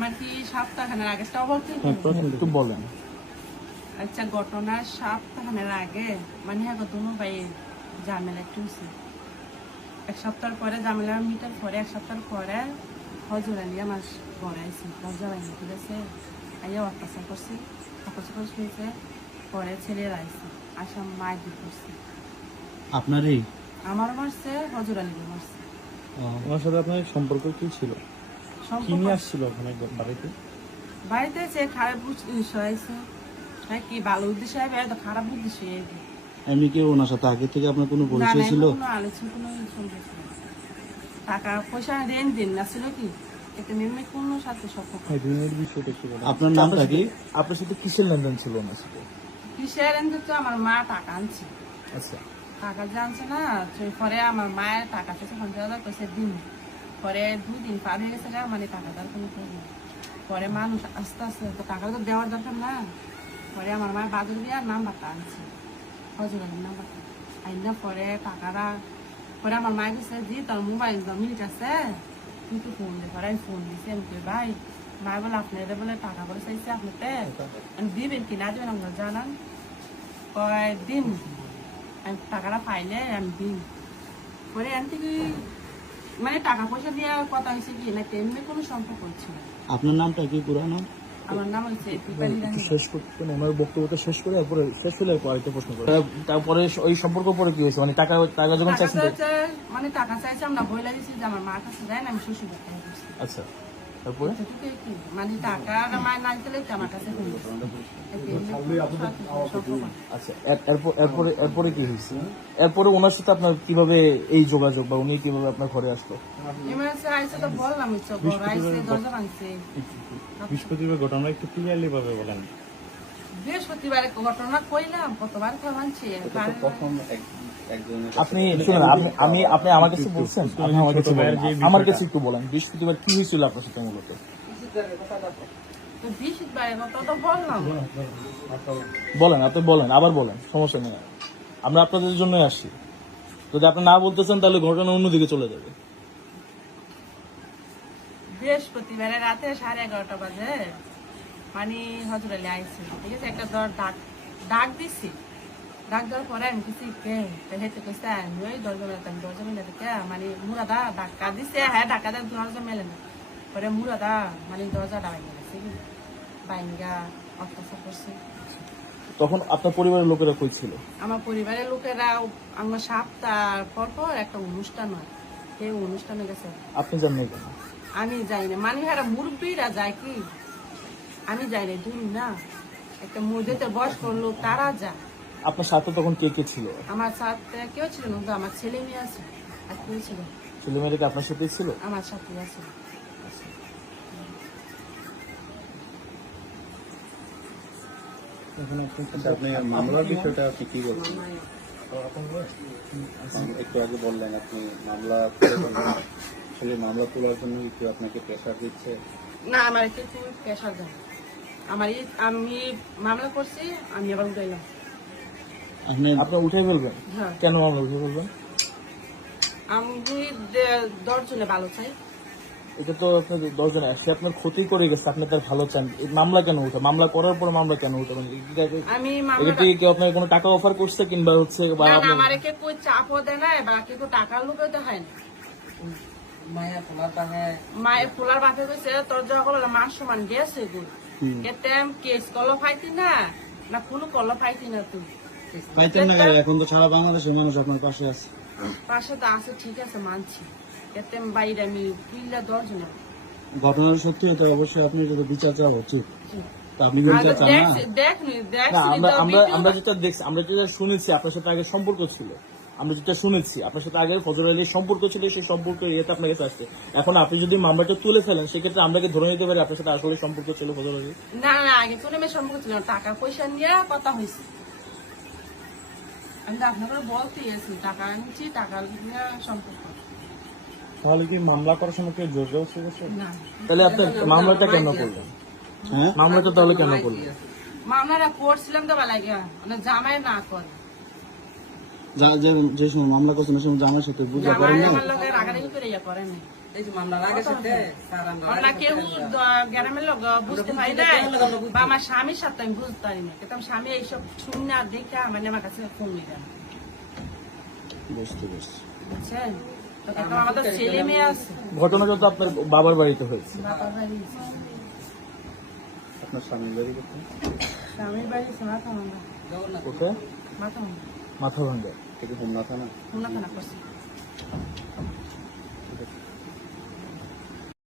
মানে কি সপ্তাহখানের আগে তাও বলতে একটু বলেন। আচ্ছা ঘটনা সপ্তাহখানের আগে মানে হ্যাঁ দুনো ভাই ঝামেলা একটু হয়েছে। এক সপ্তাহ পরে ঝামেলা মিটার পরে এক সপ্তাহ পরে হজুর আলী আমার ঘরে আইসি লজ্জা বাইনি ঠিক আছে আইয়া অত্যাচার করছি অত্যাচার করে শুয়েছে পরে ছেলেরা আইসি আসা মায়ের দিক করছে আপনারই আমারও মারছে হজুর আলীও মারছে। ওনার সাথে আপনার সম্পর্ক কি ছিল? কি নিয়ে আসছিল ওখানে বাড়িতে? বাড়িতে যে খারাপ উদ্দেশ্য হয়েছে হ্যাঁ কি ভালো উদ্দেশ্য হবে তো খারাপ উদ্দেশ্য হবে। এমনি কি ওনার সাথে আগে থেকে আপনার কোনো পরিচয় ছিল? কোনো আলোচনা কোনো সম্পর্ক নেই। টাকা পয়সা রেন দিন না ছিল কি এটা মেমে কোনো সাথে সম্পর্ক আপনার নামটা কি? আপনার সাথে কিসের লেনদেন ছিল ওনার সাথে? কিসের এনে তো আমার মা টাকা আনছে আচ্ছা, টাকা জানছে না তো পরে আমার মায়ের টাকা পেয়েছে 50,000 পয়সা দিন পরে 2 দিন পার হয়ে গেছে মানে টাকা দেওয়ার কোনো প্রয়োজন পরে মানুষ আস্তে আস্তে তো টাকা তো দেওয়ার দরকার না পরে আমার মায়ের বাদুর দিয়ে নাম্বারটা আনছে হজুর আলীর নাম্বারটা আইনা পরে টাকাটা পরে আমার মায়ের কাছে দি তোর মোবাইল মিনিট আছে কিন্তু ফোন দিয়ে পরে আমি ফোন দিছি আমি কই ভাই মায় বলে আপনাদের বলে টাকা করে চাইছে আপনাতে দিবেন কি না দিবেন আমরা জানান কয় দিন আমি টাকাটা পাইলে আমি দিন পরে এন থেকে মানে টাকা পয়সা দিয়ে কথা হয়েছে কি না তেমনি কোনো সম্পর্ক ছিল। আপনার নামটা কি পুরো নাম? আমার নাম হচ্ছে দীপালি রানী। শেষ করতে ওনার বক্তব্যটা শেষ করে তারপরে শেষ হলে আরেকটা প্রশ্ন করে তারপরে ওই সম্পর্ক পরে কি হয়েছে? মানে টাকা টাকা যখন টাকা চাইছেন চাইছে, মানে টাকা চাইছে আমরা বইলা দিছি যে আমার মার কাছে যায় না আমি শ্বশুর বাড়ি করছি আচ্ছা, তারপরে এতটুকুই কি মানে টাকা মায়ের না দিলে আমার কাছে ফোন দিছে। আচ্ছা, এরপরে কি হয়েছে? এরপরে ওনার সাথে আপনার কিভাবে এই যোগাযোগ বা উনি কিভাবে আপনার ঘরে আসলো? এমার্জেন্সি আইছে তো বললাম ইচ্ছা ঘর আইছে দরজা ভাঙছে। বৃহস্পতিবার ঘটনা একটু ক্লিয়ারলি ভাবে বলেন। বৃহস্পতিবারে ঘটনা কইলাম কতবার তো ভাঙছে আপনি শুনুন, আপনি আমার কাছে বলছেন, আপনি আমার কাছে বলেন, আমার কাছে একটু বলেন বৃহস্পতিবার কি হয়েছিল আপনার সাথে মূলত? বৃহস্পতিবারে কথা তো বললাম বলেন, আপনি বলেন, আবার বলেন, সমস্যা নেই। আমরা আপনাদের জন্যই আসছি। যদি আপনি না বলতেছেন তাহলে ঘটনা অন্যদিকে চলে যাবে। বৃহস্পতিবারে রাতে 11:30 বাজে মানে হজুর আলী আইছে ঠিক আছে একটা ডাক দিচ্ছি ডাক দেওয়ার পরে আমি কিছু হেঁটে কইছে আমি ওই দরজা মেলে থেকে মানে মুরাদা ধাক্কা দিছে হ্যাঁ ধাক্কা দেয় দরজা মেলে না পরে মুরাদা মানে দরজাটা বাইরে গেছে বাইঙ্গা অত্যাচার করছে। তখন আপনার পরিবারের লোকেরা কই ছিল? আমার পরিবারের লোকেরা আমার সপ্তাহ পর পর একটা অনুষ্ঠান হয় সেই অনুষ্ঠানে গেছে। আপনি জানেন কেন? আমি যাই না মানে এরা মুরব্বীরা যায় কি আমি যাই না দূর না একটা মুরগিতে বয়স্ক লোক তারা যায়। আপনার সাথে তখন কে কে ছিল? আমার সাথে কেউ ছিল না তো আমার ছেলে মেয়ে আছে আর কেউ ছিল ছেলে মেয়েরা কি আপনার সাথেই ছিল? আমার সাথে আছে। আপনি মামলার বিষয়টা আপনি কি বলছেন? একটু আগে বললেন আপনি মামলা আসলে মামলা তোলার জন্য কি আপনাকে প্রেশার দিচ্ছে? না আমার কিছু পেশা যায় আমার আমি মামলা করছি আমি আবার উঠাইলাম। আপনার উঠে ফেলবেন? হ্যাঁ কেন মামলা উঠে ফেলবেন? আমি 10 জনে ভালো চাই। এটা তো আপনার 10 জন আসছে, আপনার ক্ষতি করে গেছে, আপনি তার ভালো চান, এই মামলা কেন উঠে? মামলা করার পর মামলা কেন উঠে? আমি এটা কি কেউ আপনার কোনো টাকা অফার করছে কিংবা হচ্ছে বা আপনার আমার কই চাপও দেয় না বা কেউ টাকার লোকে তো হয় না মায়ের ফুলার বাপে কইছে তোর যখন মাস সমান গেছে গো এতে কেস কল ফাইতি না না কোনো কল ফাইতি না তুই পাইতেন না? এখন তো সারা বাংলাদেশের মানুষ আপনার পাশে আছে। পাশে তো আছে ঠিক আছে মানছি এতে বাইরে আমি কিল্লা 10 জন ঘটনার সত্যি হতে অবশ্যই আপনি যদি বিচার চাওয়া উচিত, তা আপনি কি বিচার চান না? না, আমরা যেটা দেখছি, আমরা যেটা শুনেছি আপনার সাথে আগে সম্পর্ক ছিল, আমরা যেটা শুনেছি আপনার সাথে আগে ফজর আলীর সম্পর্ক ছিল, সেই সম্পর্কের ইয়েতে আপনার কাছে আসছে। এখন আপনি যদি মামলাটা তুলে ফেলেন সেক্ষেত্রে আমরা কি ধরে নিতে পারি আপনার সাথে আসলে সম্পর্ক ছিল ফজর আলী? না না আগে তো নেমে সম্পর্ক ছিল টাকা পয়সা নিয়ে কথা হয়েছে আমি আপনাকে বলতে গেছি টাকা আনছি টাকা নিয়ে সম্পর্ক। তাহলে কি মামলা করার সময় কেউ জোর জবরদস্তি করছে? না তাহলে আপনার মামলাটা কেন করলেন? হ্যাঁ, মামলাটা তাহলে কেন করলেন? মামলাটা করছিলাম তো লাগে মানে জামাই না করে যে সময় মামলা করছেন সেই সময় জামার সাথে বুঝা করেন না? আমার লগে রাগারাগি করে ইয়া করে না না কেউ গ্রামের লোক বুঝতে পারি না বা আমার স্বামীর সাথে আমি বুঝতে পারি না কিন্তু আমার স্বামী এইসব শুনে আর দেখে আমার কাছে ফোন নিলেন বুঝতে পারছি। বুঝছেন তো কাকা আমাদের ছেলে মেয়ে আছে ঘটনা যত আপনার বাবার বাড়িতে হয়েছে। বাবার বাড়ি আপনার স্বামীর বাড়ি কোথায়? স্বামীর বাড়ি মাথা ভাঙা কোথায়? মাথা ভাঙা মাথা ভাঙ্গা। এটা হোমনা থানা? হোমনা থানা করছে